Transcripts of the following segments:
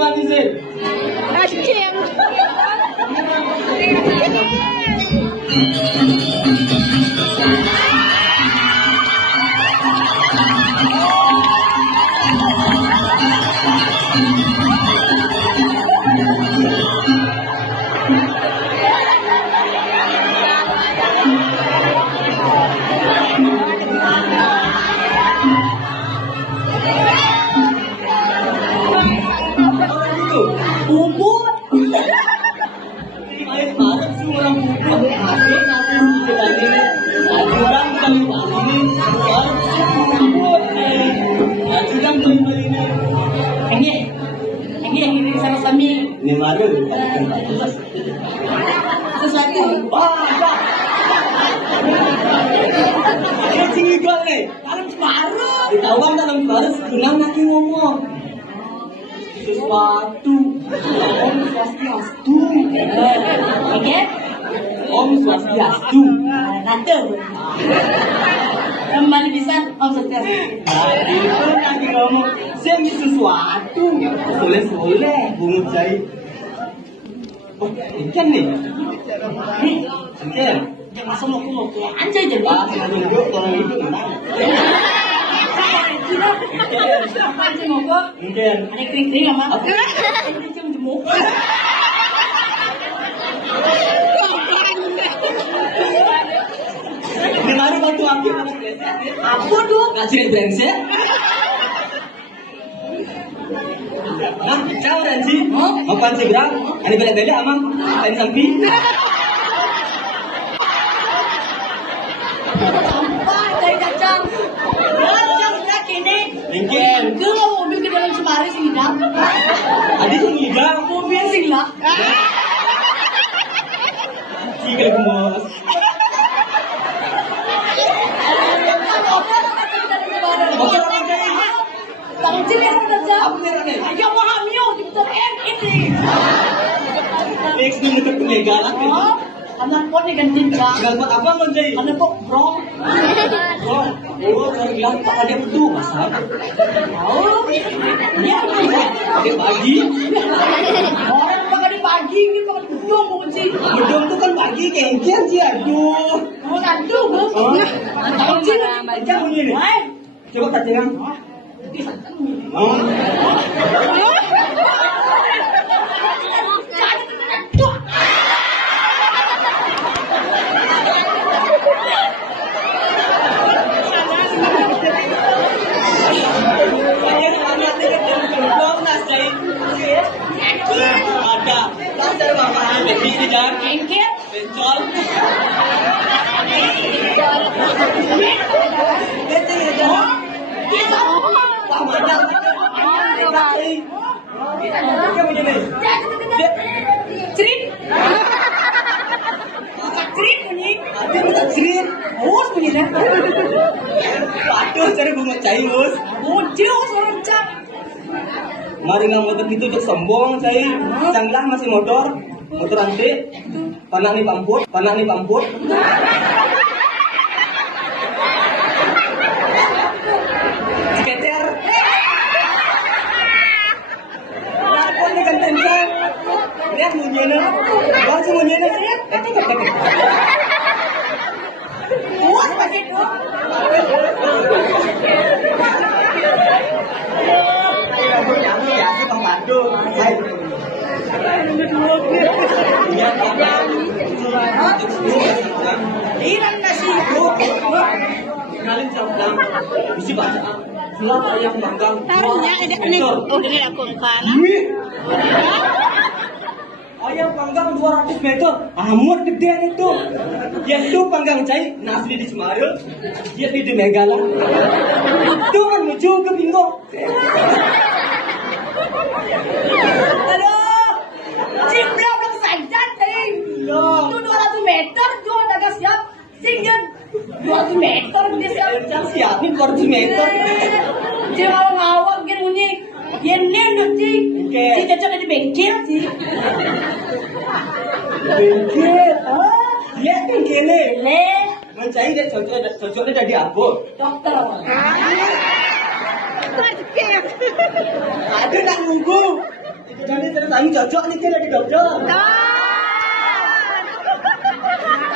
mati sih. Aceng. Bubur. Main banget sih orang bubur. Masuk nanti sebenarnya. Ajudan kali ini. Bubur. Ajudan kali ini. Ini sama Sami. Ini malu. Sesuatu. Wah. Ini cinggal nih. Dalam separuh. Ditawang dalam baris senang lagi ngomong. Sesuatu. Om Swastiastu. Oke? Om Swastiastu. Nanti. Kembali bisa Om Swastiastu. Itu lagi ngomong. Saya ingin sesuatu. Soleh-soleh. Bungut saya. Oh, ikan nih. Ikan. Jangan masuk mau anjay jadi. Ah, nunjuk orang itu menang. Apa aja mau kok? Ikan. Ada kering-kering sama? Ini jemuk. Di mana bantu ambil? Apa tuh? Kasih brengsek. Nah, ciao Ranji. Apaan sih berang? Ada beda-beda amang. Lain sampi. Sampah dari kacang. Kacang sudah kini. Mungkin. Kalau mobil ke dalam semari sih hidup. Ada yang ngidam. Mobil sih lah. Jika gemes. Motor apa ini? Tangan cilik saja. Apa merah nih? Ayo Mahamio di putar M ini. Next nih dekat penyegalan. Oh, anak pot nih ganti bang. Dapat apa Manjai? Anak pot brong. Oh, saya bilang Pak ada betul masak. Oh, dia apa? Pakai pagi. Orang pakai di pagi, ini pakai di gedung mau sih. Gedung tuh kan pagi kengkian sih aduh. Oh, nanti bos. Tangan cilik. Jangan begini. Coba kacang. Oh. Ada. Pasar makanan lebih di jalan. Engket. Bencol. Cerit. Cerit bunyi. Bos bunyi dah. Waduh, cari bunga cai mus. Bocil orang cap. Mari nggak motor gitu udah sombong cai. Canglah masih motor. Motor nanti. Panak nih pamput. Skater. Lapor nih kan tencang. Lihat munyena. Bos munyena sih. Bos pakai bos. Biasa Bang Bandung. Iran nasi. Kenalin sabdang. Isi baca. Sulat ayam manggang. Taruhnya ada ini. Oh, ini aku kana. Ayam panggang 200 meter. Amat gedean itu. Dia tuh panggang cai. Nasi di Semarang. Dia di Megalang. Itu kan lucu ke bingung. Aduh. Cipra belum saja ting. Itu 200 meter tuh udah siap. Singgan 200 meter dia siap. Cang siap nih 200 meter. Dia ngawang gini bunyi. Ini udah sih. Si cocok di bengkel sih. Bengkel. Dia bengkelnya. Le. Mencari dia cocoknya jadi apa? Dokter. Ada nak nunggu. paling cocok nih jadi dokter.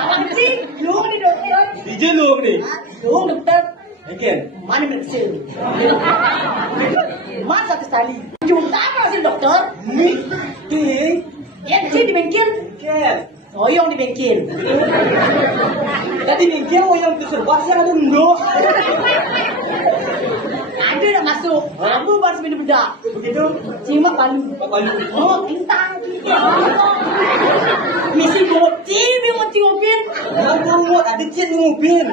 Anjing, lu nih dokter. Dijelung nih. Lu dokter. Again. Mana medicine? Masa sekali. Juta apa sih dokter? Nih. Ya sih di bengkel. Ken. Soyong di bengkel. Tadi bengkel mau yang keserbat sih ada ndok. Ada nak masuk. Aku baru minum bedak. Begitu. Cima palu. Palu. Oh, bintang. Misi boti yang mesti ngopin. Kamu ada cien ngupin.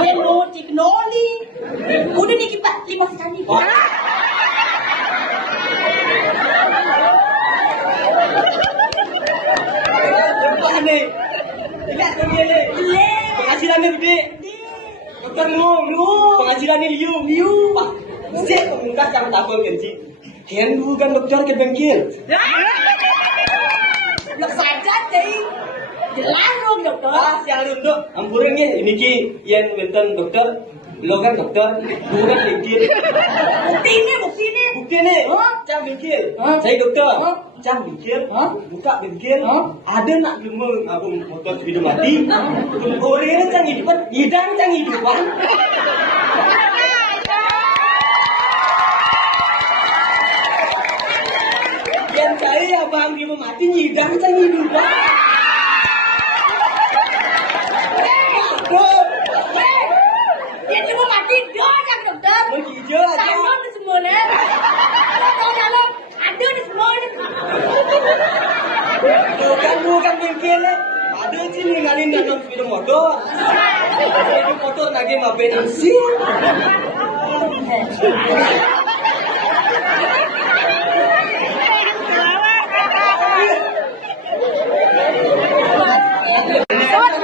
Hello, teknologi. Udah nih kita 5 sekali. Apa nih? Lihat dia nih. Penghasilannya gede. Dokter penghasilannya liu. Pak, saya pemuda yang tabung gaji. Kian bukan dokter ke bengkel. Lo saja deh. Jelas dong dokter. Ah, siang dulu. Ampurin ini ki yang benten dokter. Lo kan dokter, bukan bengkel. Bukti nih. Bukti nih. Cang bengkel. Saya dokter. Cang bengkel. Buka bengkel. Ada nak gemeng abang motor hidup mati. Orangnya cang hidupan, hidang cang hidupan. Yang saya abang dia mati hidang cang hidupan. Dia cuma mati doang kan dokter. Begitu aja. Dalam di semua nih. Kalau dalam ada di semua nih. Bukan bengkel. Ada sih ninggalin dalam sepeda motor. Sepeda motor lagi maafin isi.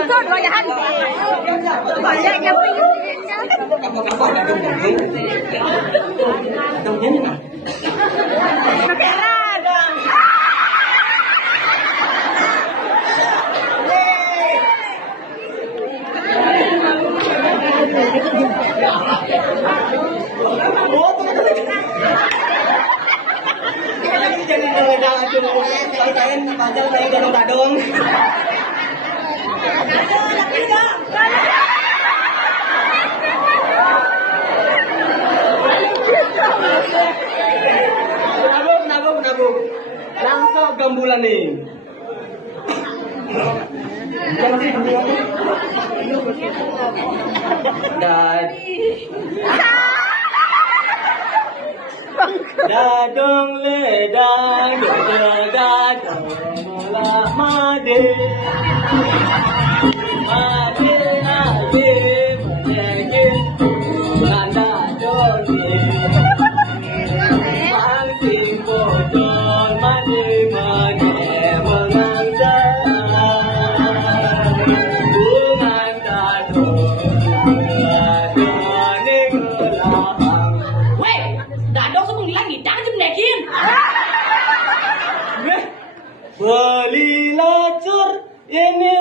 Sốt rồi hả? Gọi lại nhau đi. Apa ada bengkel? Daunnya mana? Jadi ngeledang aduh, saya padahal saya gadong-gadong. Nabung. Langsung gambulan nih. Dadong ledang gadong made. Made menyekin nanda doni. Masih bocor made mengantar bungan dadong gadong ngelapang. Weh, dadong sebelum lagi, jangan jemlekin. Beli lacur ini